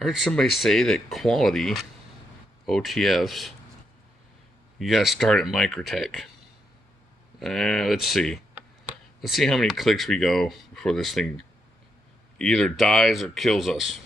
I heard somebody say that quality OTFs, you gotta start at Microtech. Let's see. Let's see how many clicks we go before this thing either dies or kills us.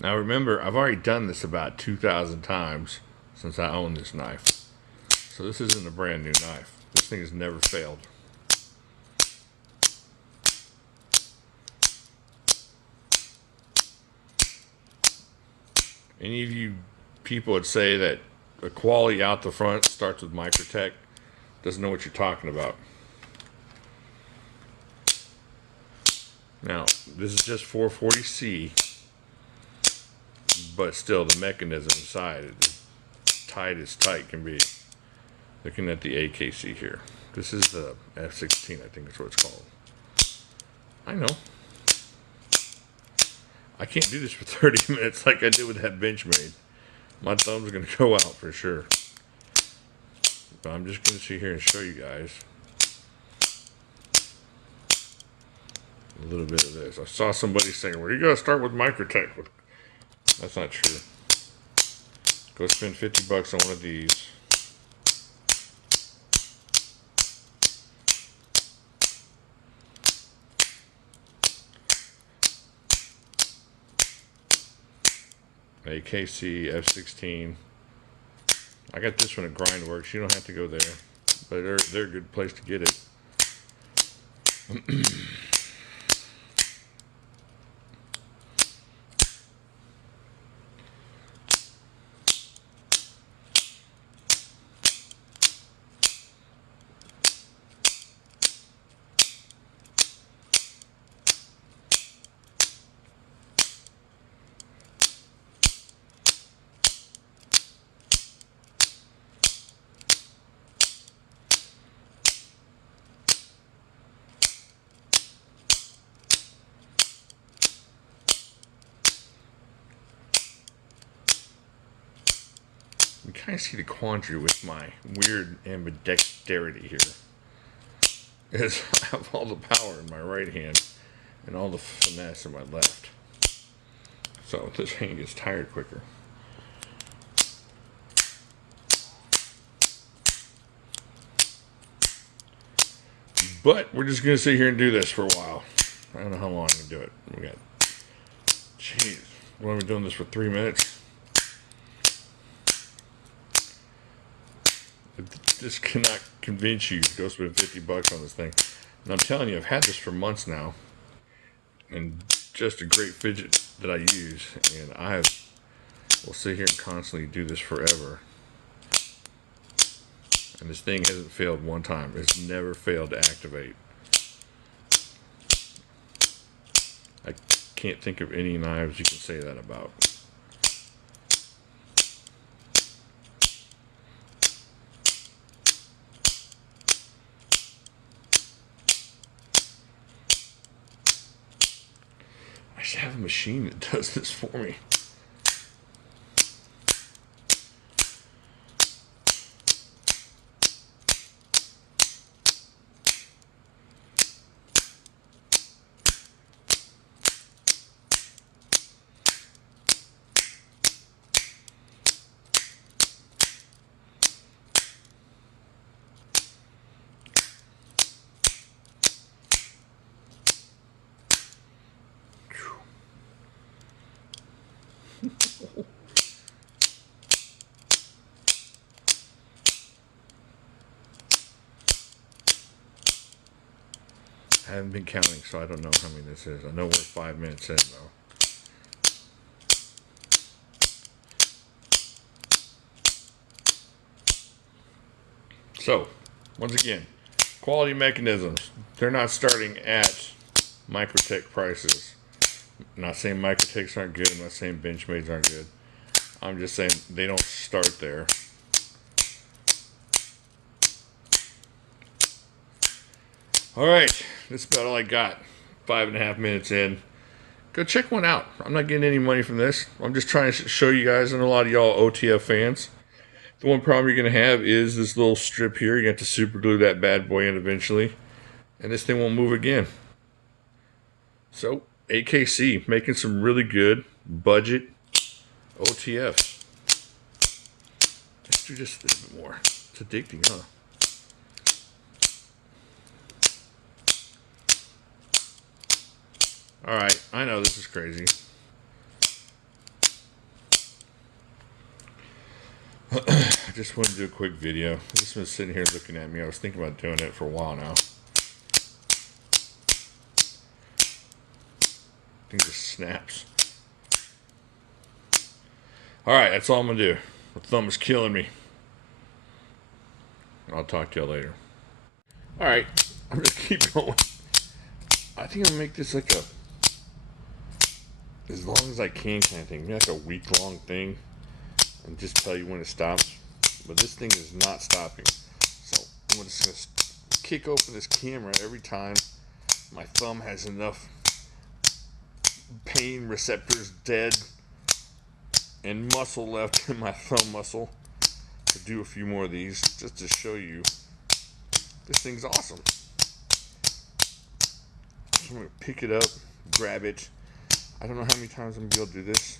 Now remember, I've already done this about 2,000 times since I own this knife. So this isn't a brand new knife. This thing has never failed. Any of you people that say that the quality out the front starts with Microtech doesn't know what you're talking about. Now, this is just 440C. But still, the mechanism inside is tight as tight can be. Looking at the AKC here. This is the F-16, I think is what it's called. I know. I can't do this for 30 minutes like I did with that Benchmade. My thumb's going to go out for sure. But I'm just going to sit here and show you guys a little bit of this. I saw somebody saying, well, you got to start with Microtech. That's not true. Go spend 50 bucks on one of these. AKC F16. I got this one at Grindworks. You don't have to go there, but they're a good place to get it. You kind of see the quandary with my weird ambidexterity here. Is I have all the power in my right hand and all the finesse in my left. So this hand gets tired quicker. But we're just going to sit here and do this for a while. I don't know how long I'm going to do it. We got, jeez, what am I doing this for 3 minutes? This cannot convince you to go spend 50 bucks on this thing. And I'm telling you, I've had this for months now. And just a great fidget that I use. And I will sit here and constantly do this forever. And this thing hasn't failed one time. It's never failed to activate. I can't think of any knives you can say that about. I should have a machine that does this for me. I haven't been counting, so I don't know how many this is. I know we're 5 minutes in, though. So, once again, quality mechanisms. They're not starting at Microtech prices. I'm not saying Microtechs aren't good. I'm not saying Benchmades aren't good. I'm just saying they don't start there. Alright, that's about all I got. 5.5 minutes in. Go check one out. I'm not getting any money from this. I'm just trying to show you guys, and a lot of y'all OTF fans. The one problem you're going to have is this little strip here. You have to super glue that bad boy in eventually. And this thing won't move again. So, AKC making some really good budget OTFs. Let's do just a little bit more. It's addicting, huh? Alright, I know this is crazy. I just wanted to do a quick video. This one's sitting here looking at me. I was thinking about doing it for a while now. Thing just snaps. Alright, that's all I'm going to do. My thumb is killing me. I'll talk to y'all later. Alright, I'm going to keep going. I think I'll make this like a, as long as I can kind of thing. Maybe like a week-long thing. And just tell you when it stops. But this thing is not stopping. So I'm just going to kick open this camera every time my thumb has enough pain receptors dead and muscle left in my thumb muscle to do a few more of these, just to show you this thing's awesome. So I'm going to pick it up, grab it. I don't know how many times I'm going to be able to do this.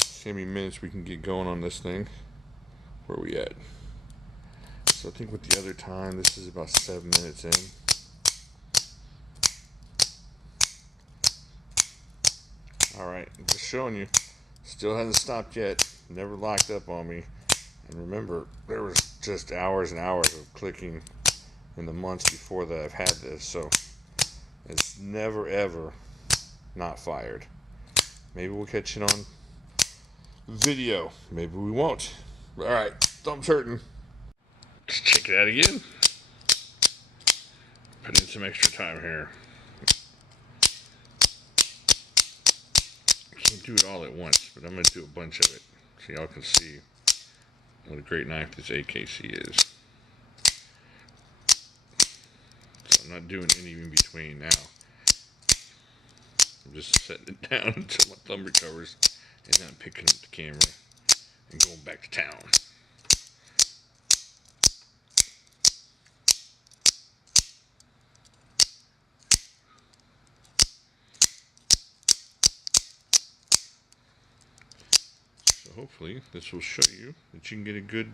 See how many minutes we can get going on this thing. Where are we at? So I think with the other time, this is about 7 minutes in. Alright, just showing you. Still hasn't stopped yet. Never locked up on me. And remember, there was just hours and hours of clicking in the months before that I've had this. So it's never ever not fired. Maybe we'll catch it on video. Maybe we won't. Alright, thumb's hurting. Let's check it out again. Put in some extra time here. I can't do it all at once, but I'm going to do a bunch of it so y'all can see what a great knife this AKC is. So I'm not doing any in between now. I'm just setting it down until my thumb recovers, and then I'm picking up the camera and going back to town. So hopefully this will show you that you can get a good,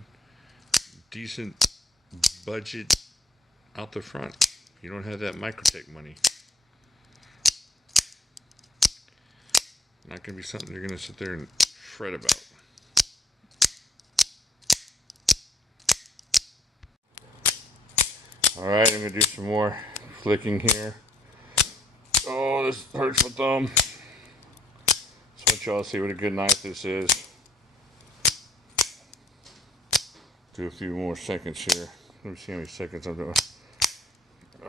decent budget out the front. You don't have that Microtech money. Not going to be something you're going to sit there and fret about. Alright, I'm going to do some more flicking here. Oh, this hurts my thumb. Just want y'all to see what a good knife this is. Do a few more seconds here. Let me see how many seconds I'm doing.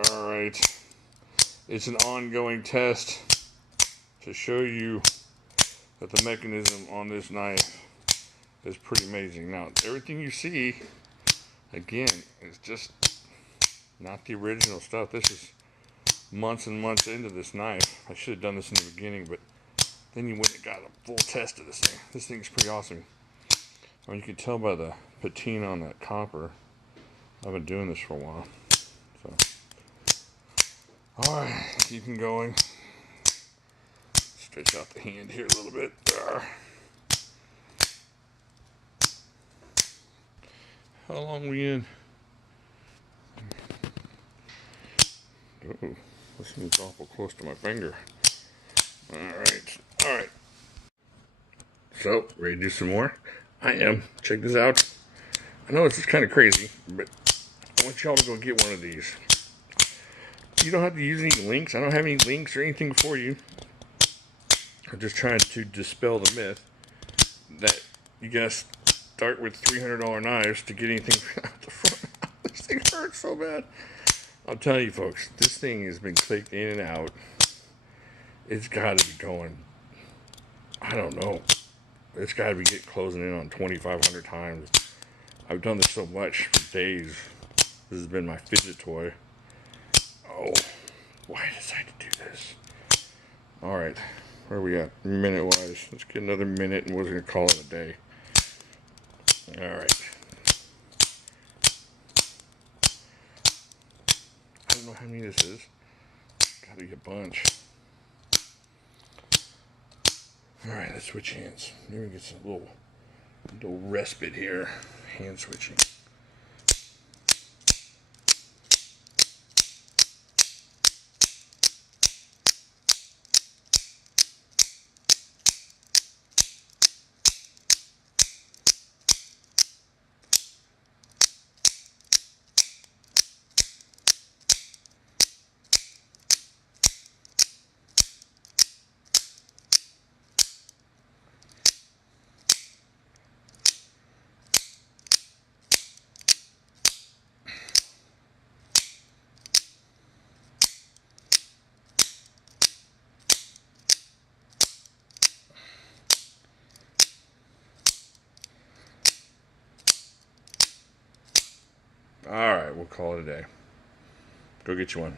Alright. It's an ongoing test to show you that the mechanism on this knife is pretty amazing. Now, everything you see, again, is just not the original stuff. This is months and months into this knife. I should have done this in the beginning, but then you went and got a full test of this thing. This thing's pretty awesome. Well, you can tell by the patina on that copper. I've been doing this for a while. So, alright, keeping going. Stretch out the hand here a little bit. There. How long are we in? Oh, this one's awful close to my finger. Alright, alright. So, ready to do some more? I am. Check this out. I know this is kind of crazy, but I want y'all to go get one of these. You don't have to use any links. I don't have any links or anything for you. I'm just trying to dispel the myth that you gotta start with $300 knives to get anything out the front. This thing hurts so bad. I'll tell you folks, this thing has been clicked in and out. It's got to be going, I don't know. It's got to be closing in on 2,500 times. I've done this so much for days. This has been my fidget toy. Oh, why did I decide to do this? All right, where are we at minute-wise? Let's get another minute and we're going to call it a day. All right. I don't know how many this is. Got to be a bunch. All right, let's switch hands. Maybe we get some little respite here. Hand switching. All right, we'll call it a day. Go get you one.